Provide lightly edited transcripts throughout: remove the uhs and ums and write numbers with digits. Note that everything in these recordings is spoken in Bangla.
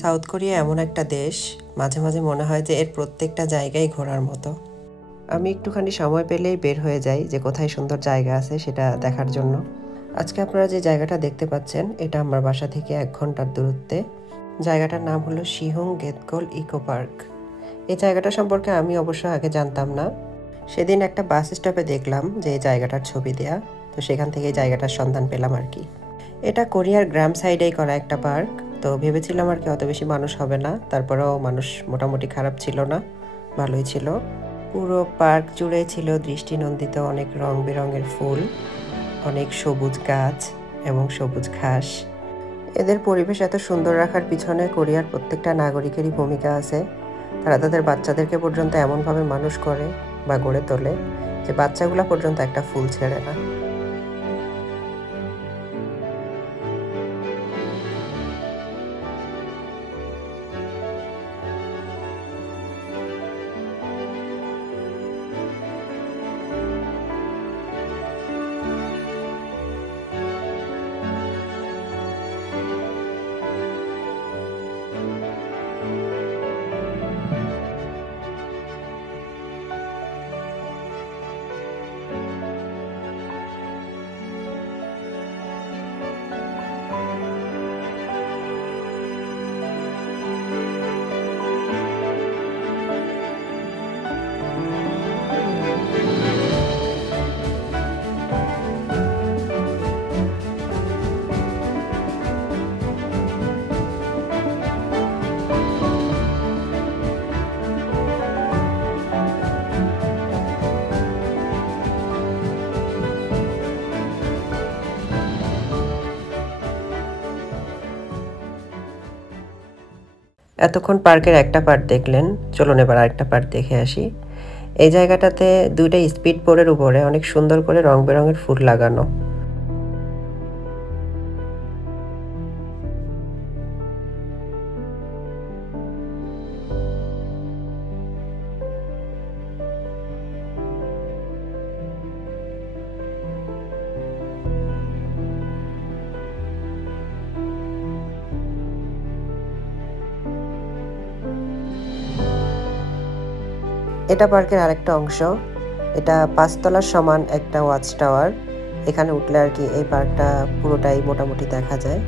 সাউথ কোরিয়া এমন একটা দেশ, মাঝে মাঝে মনে হয় যে এর প্রত্যেকটা জায়গাই ঘোরার মতো। আমি একটুখানি সময় পেলেই বের হয়ে যাই যে কোথায় সুন্দর জায়গা আছে সেটা দেখার জন্য। আজকে আপনারা যে জায়গাটা দেখতে পাচ্ছেন এটা আমার বাসা থেকে 1 ঘন্টার দূরত্বে। জায়গাটার নাম হলো সিহং গেতকল ইকো পার্ক। এই জায়গাটা সম্পর্কে আমি অবশ্য আগে জানতাম না। সেদিন একটা বাস স্টপে দেখলাম যে এই জায়গাটার ছবি দেয়া, তো সেখান থেকে এই জায়গাটার সন্ধান পেলাম আর কি। এটা কোরিয়ার গ্রাম সাইডেই করা একটা পার্ক। তো ভেবেছিলাম আর কি অত বেশি মানুষ হবে না, তারপরেও মানুষ মোটামুটি খারাপ ছিল না, ভালোই ছিল। পুরো পার্ক জুড়ে ছিল দৃষ্টিনন্দিত অনেক রং বেরঙের ফুল, অনেক সবুজ গাছ এবং সবুজ ঘাস। এদের পরিবেশ এত সুন্দর রাখার পিছনে কোরিয়ার প্রত্যেকটা নাগরিকেরই ভূমিকা আছে। তারা তাদের বাচ্চাদেরকে পর্যন্ত এমনভাবে মানুষ করে বা গড়ে তোলে যে বাচ্চাগুলা পর্যন্ত একটা ফুল ছেড়ে না। এতক্ষণ পার্কের একটা পার্ট দেখলেন, চলুন এবার আরেকটা পার্ট দেখে আসি। এই জায়গাটাতে দুইটা স্পিড বোর্ডের উপরে অনেক সুন্দর করে রং বেরঙের ফুল লাগানো। এটা পার্কের আরেকটা অংশ। এটা 5 তলার সমান একটা ওয়াচ টাওয়ার। এখানে উঠলে আর কি এই পার্কটা পুরোটাই মোটামুটি দেখা যায়।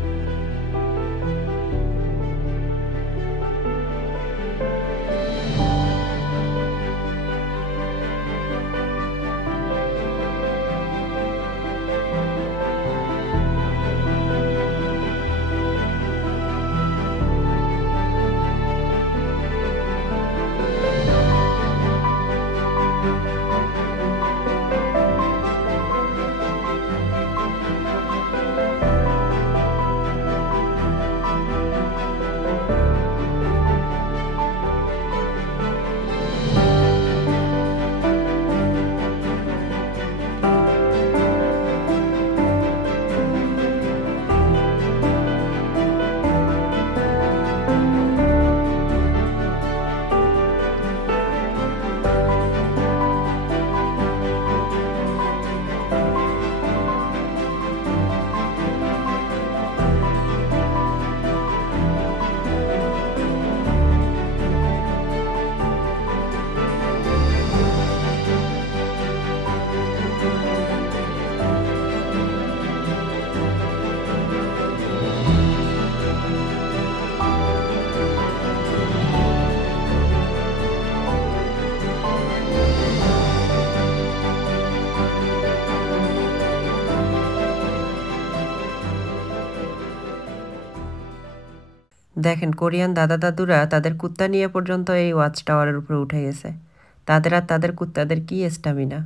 দেখেন কোরিয়ান দাদা দাদুরা তাদের কুত্তা নিয়ে পর্যন্ত এই ওয়াচ টাওয়ারের উপরে উঠে গেছে। তাদের আর তাদের কুত্তাদের কি স্ট্যামিনা!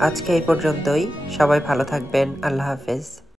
আজকে এই পর্যন্তই। সবাই ভালো থাকবেন। আল্লাহ হাফেজ।